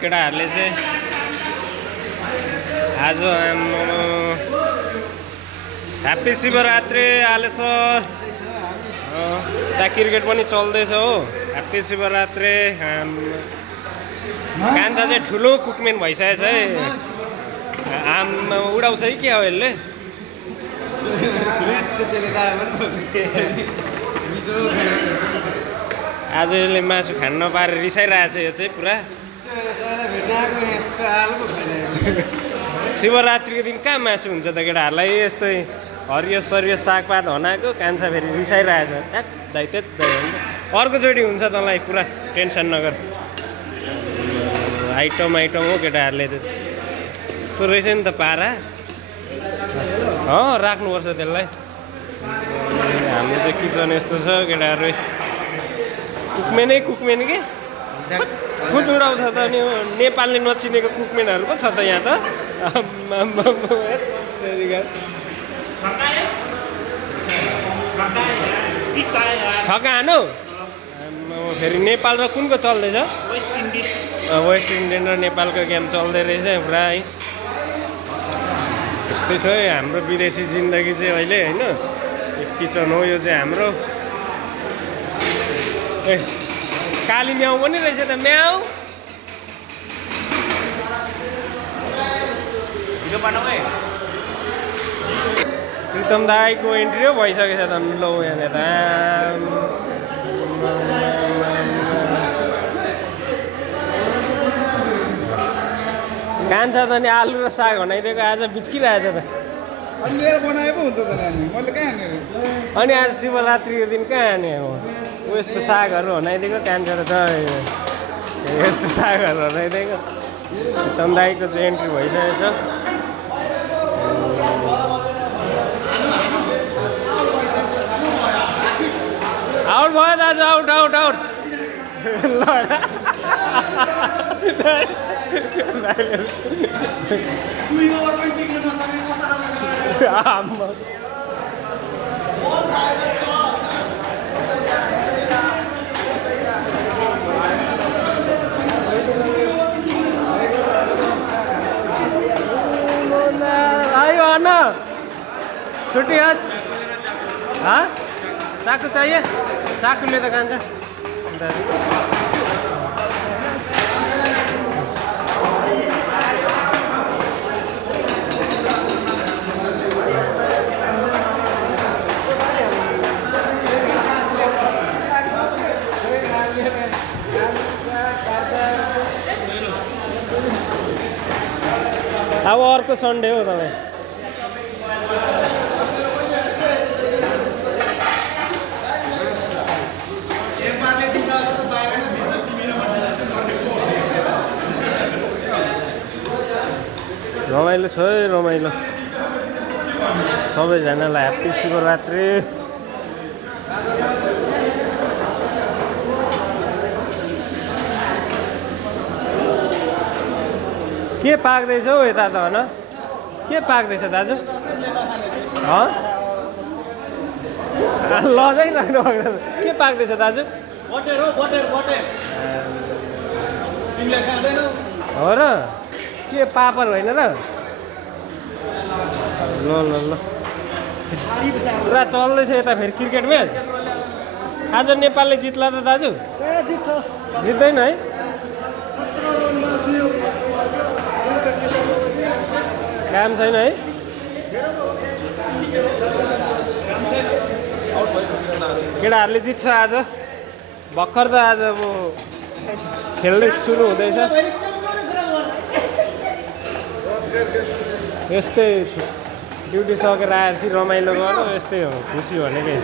केटाहरूले चाहिँ आज ह्याप्पी शिवरात्रि आलेश्वर त्यहाँ क्रिकेट पनि चल्दैछ हो। ह्याप्पी शिवरात्रि। कान्छा चाहिँ ठुलो कुकमेन भइसकेछ है। आम उडाउँछ है के हो यसले। आज यसले मासु खान नपाएर रिसाइरहेछ यो चाहिँ पुरा। शिवरात्रिको दिन कहाँ मासु हुन्छ त केटाहरूलाई। यस्तै हरियो सरियो सागपात हनाएको कान्छा फेरि रिसाइरहेछ। दाइ त्यत अर्कोचोटि हुन्छ तँलाई पुरा टेन्सन नगर। आइटम हो केटाहरूले त्यो रहेछ नि त पारा। राख्नुपर्छ त्यसलाई। हाम्रो चाहिँ किचन यस्तो छ केटाहरू। कुकमेन के खुद उडाउँछ त नि। नेपालले नचिनेको कुकमेनहरू पो छ त यहाँ त। छक्का हानु फेरि। नेपाल र कुनको चल्दैछ? वेस्ट इन्डिज र नेपालको गेम चल्दै रहेछ पुरा है। त्यस्तै छ है हाम्रो विदेशी जिन्दगी चाहिँ अहिले होइन। किचन हो यो चाहिँ हाम्रो। ए काली म्याउ पनि रहेछ त। म्याउ प्रितम दाईको एन्ट्री हो भइसकेछ त। लौ यहाँनिर कान्छा त नि आलु र साग बनाइदिएको आज बिच्किरहेछ त। अनि आज शिवरात्रिको दिन कहाँ हाने हो यस्तो सागहरू बनाइदिएको। कान्छा त यस्तो सागहरू बनाइदिएको। प्रितम दाईको चाहिँ एन्ट्री भइसकेको छ। आउट भयो दाजु। आउट ल आयो अन्ना छुट्टी आज। हाँ चाकू चाहिए? चाकूले त खान्छ। अब अर्को सन्डे हो तपाईँ। रमाइलो छ है रमाइलो। सबैजनालाई ह्याप्पी शिवरात्रि। के पाक्दैछ हौ यता त भन। के पाक्दैछ दाजु? लजै राख्नु भएको। के पाक्दैछ दाजु? हो र? के पापड होइन र? ल पुरा चल्दैछ यता फेरि क्रिकेट म्याच। आज नेपालले जित्ला त दाजु? जित्दैन है? काम छैन है? केटाहरूले जित्छ आज भर्खर त। आज अब खेल्दै सुरु हुँदैछ। यस्तै ड्युटी सकेर आएपछि रमाइलो गर्नु यस्तै हो खुसी भनेकै।